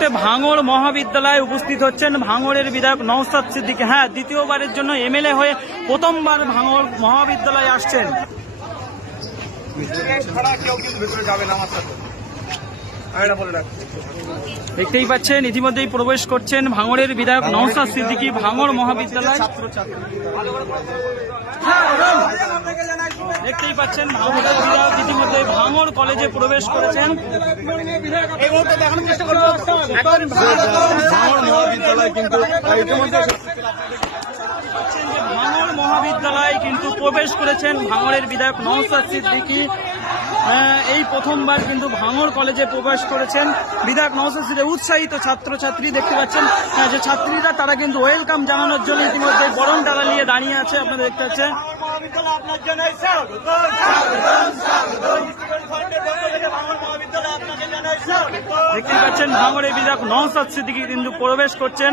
মুহূর্তে ভাঙড় মহাবিদ্যালয়ে উপস্থিত হচ্ছেন ভাঙড়ের বিধায়ক নওশাদ সিদ্দিকী। হ্যাঁ, দ্বিতীয়বারের জন্য এমএলএ হয়ে প্রথমবার ভাঙড় মহাবিদ্যালয়ে আসছেন। দেখতেই পাচ্ছেন ইতিমধ্যেই প্রবেশ করছেন ভাঙড়ের বিধায়ক নওশাদ সিদ্দিকী ভাঙড় মহাবিদ্যালয়। দেখতেই পাচ্ছেন ভাঙড়ের বিধায়ক ইতিমধ্যে ভাঙড় কলেজে প্রবেশ করেছেন। ভাঙড় মহাবিদ্যালয় কিন্তু প্রবেশ করেছেন ভাঙড়ের বিধায়ক নওশাদ সিদ্দিকী। এই প্রথমবার কিন্তু ভাঙড় কলেজে প্রবেশ করেছেন বিধায়ক নওশাদ সিদ্দিকী। উৎসাহিত ছাত্রছাত্রী দেখতে পাচ্ছেন যে ছাত্রীরা তারা কিন্তু ওয়েলকাম জানানোর জন্য ইতিমধ্যে বরণ ডালা নিয়ে দাঁড়িয়ে আছে। আপনারা দেখতে পাচ্ছেন দেখতে পাচ্ছেন ভাঙড়ের বিধায়ক নওশাদ সিদ্দিকী কিন্তু প্রবেশ করছেন।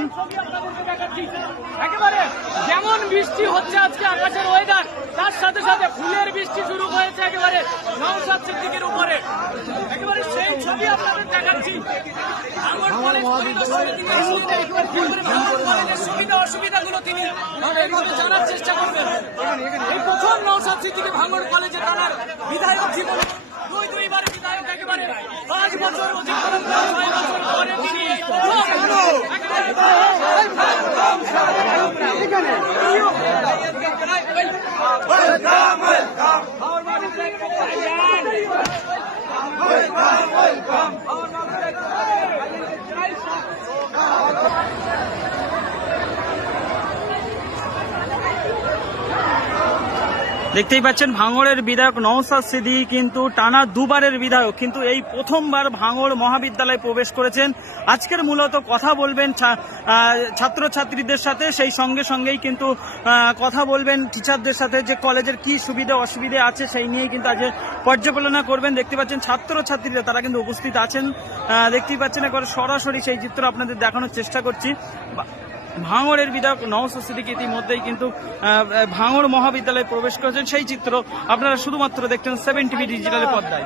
একেবারে যেমন বৃষ্টি হচ্ছে আজকে আকাশের ওয়েদার, তার সাথে সাথে ফুলের বৃষ্টি শুরু হয়েছে একেবারে নওশাদ সিদ্দিকীর উপরে। একেবারে সেই ছবি আপনাদের দেখাচ্ছি। সুবিধা অসুবিধাগুলো তিনি জানার চেষ্টা করবেন। এই প্রথম নওশাদ সিদ্দিকী ভাঙড় কলেজে তার বিধায়ক জীবনে দুইবার বিধায়ক, একেবারে 5 বছর অতিক্রম করে 6 বছর পরে তিনি দেখতেই পাচ্ছেন ভাঙড়ের বিধায়ক নওশাদ সিদ্দিকী কিন্তু টানা দুবারের বিধায়ক, কিন্তু এই প্রথমবার ভাঙড় মহাবিদ্যালয়ে প্রবেশ করেছেন। আজকের মূলত কথা বলবেন ছাত্রছাত্রীদের সাথে, সেই সঙ্গেই কিন্তু কথা বলবেন টিচারদের সাথে যে কলেজের কি সুবিধা অসুবিধা আছে সেই নিয়েই কিন্তু আজ পর্যালোচনা করবেন। দেখতে পাচ্ছেন ছাত্রছাত্রীরা তারা কিন্তু উপস্থিত আছেন। দেখতেই পাচ্ছেন একবার সরাসরি সেই চিত্র আপনাদের দেখানোর চেষ্টা করছি। ভাঙড়ের বিধায়ক নওশাদ সিদ্দিকী ইতিমধ্যেই কিন্তু ভাঙড় মহাবিদ্যালয়ে প্রবেশ করেছেন, সেই চিত্র আপনারা শুধুমাত্র দেখছেন 7 টিভি ডিজিটালের পর্দায়।